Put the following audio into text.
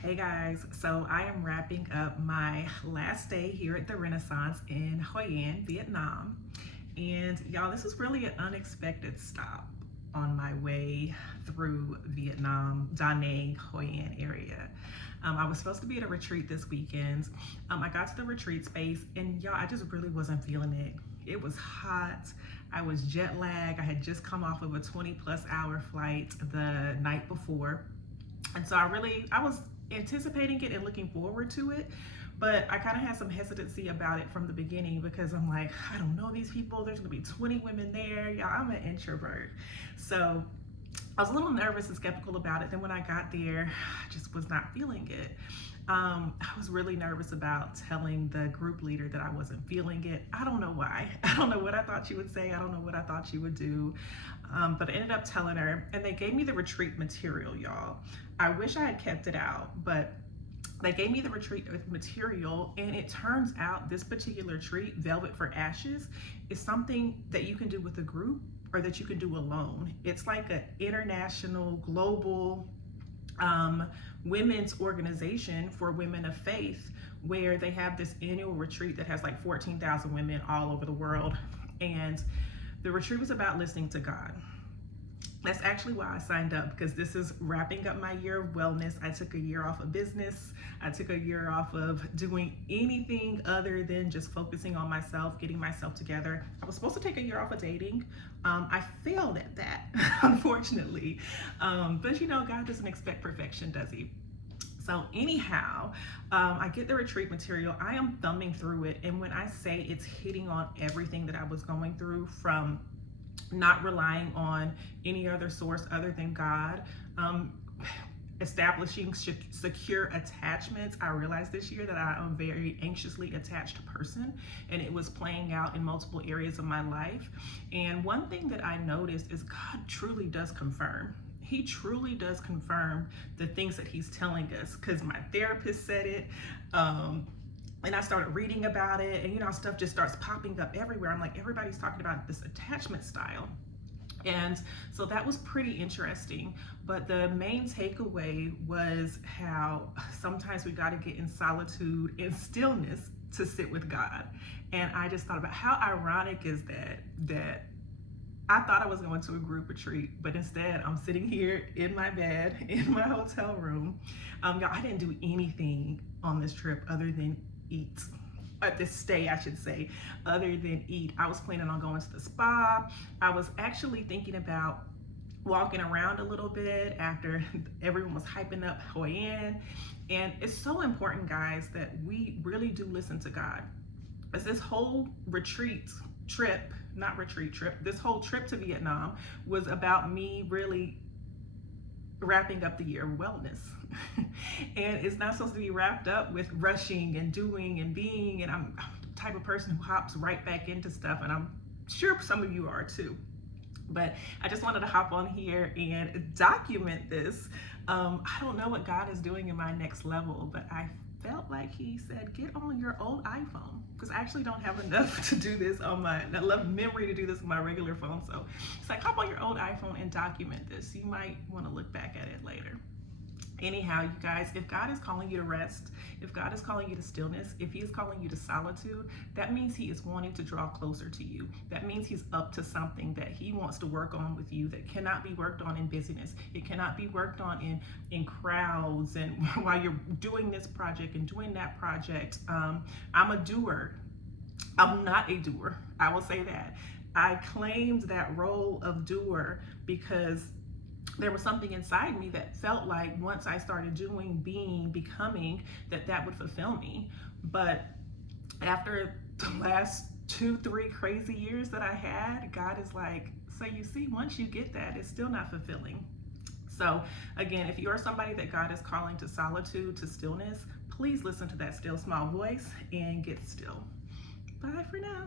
Hey guys, so I am wrapping up my last day here at the Renaissance in Hoi An, Vietnam. And y'all, this was really an unexpected stop on my way through Vietnam, Da Nang, Hoi An area. I was supposed to be at a retreat this weekend. I got to the retreat space and y'all, I just really wasn't feeling it. It was hot. I was jet lagged. I had just come off of a 20+ hour flight the night before. And so I was anticipating it and looking forward to it, but I kind of had some hesitancy about it from the beginning because I'm like, I don't know these people. There's gonna be 20 women there. Yeah, I'm an introvert. So I was a little nervous and skeptical about it. Then when I got there, I just was not feeling it. I was really nervous about telling the group leader that I wasn't feeling it. I don't know why. I don't know what I thought she would say. I don't know what I thought she would do. But I ended up telling her, and they gave me the retreat material, y'all. I wish I had kept it out, but they gave me the retreat material, and it turns out this particular treat, Velvet for Ashes, is something that you can do with a group or that you can do alone. It's like an international, global women's organization for women of faith where they have this annual retreat that has like 14,000 women all over the world. And the retreat was about listening to God. That's actually why I signed up, because this is wrapping up my year of wellness. I took a year off of business. I took a year off of doing anything other than just focusing on myself, getting myself together. I was supposed to take a year off of dating. I failed at that, unfortunately. But you know, God doesn't expect perfection, does he? So anyhow, I get the retreat material. I am thumbing through it. And when I say it's hitting on everything that I was going through, from not relying on any other source other than God, establishing secure attachments. I realized this year that I am a very anxiously attached person, and it was playing out in multiple areas of my life. And one thing that I noticed is God truly does confirm. He truly does confirm the things that he's telling us, because my therapist said it. And I started reading about it, and you know, stuff just starts popping up everywhere. I'm like, everybody's talking about this attachment style. And so that was pretty interesting. But the main takeaway was how sometimes we got to get in solitude and stillness to sit with God. And I just thought about how ironic is that I thought I was going to a group retreat, but instead I'm sitting here in my bed in my hotel room. I didn't do anything on this trip other than eat. At this stay, I should say, other than eat. I was planning on going to the spa. I was actually thinking about walking around a little bit after everyone was hyping up Hoi An. And it's so important, guys, that we really do listen to God. As this whole this whole trip to Vietnam was about me really wrapping up the year of wellness. And it's not supposed to be wrapped up with rushing and doing and being, and I'm the type of person who hops right back into stuff, and I'm sure some of you are too. But I just wanted to hop on here and document this. I don't know what God is doing in my next level, but I felt like he said, get on your old iPhone, because I actually don't have enough to do this on my memory to do this on my regular phone. So it's like, hop on your old iPhone and document this. You might want to look back at it later. Anyhow, you guys, if God is calling you to rest, if God is calling you to stillness, if he is calling you to solitude, that means he is wanting to draw closer to you. That means he's up to something that he wants to work on with you that cannot be worked on in busyness. It cannot be worked on in crowds and while you're doing this project and doing that project. I'm a doer. I'm not a doer. I will say that. I claimed that role of doer because there was something inside me that felt like once I started doing, being, becoming, that would fulfill me. But after the last 2-3 crazy years that I had, God is like, so you see, once you get that, it's still not fulfilling. So again, if you are somebody that God is calling to solitude, to stillness, please listen to that still small voice and get still. Bye for now.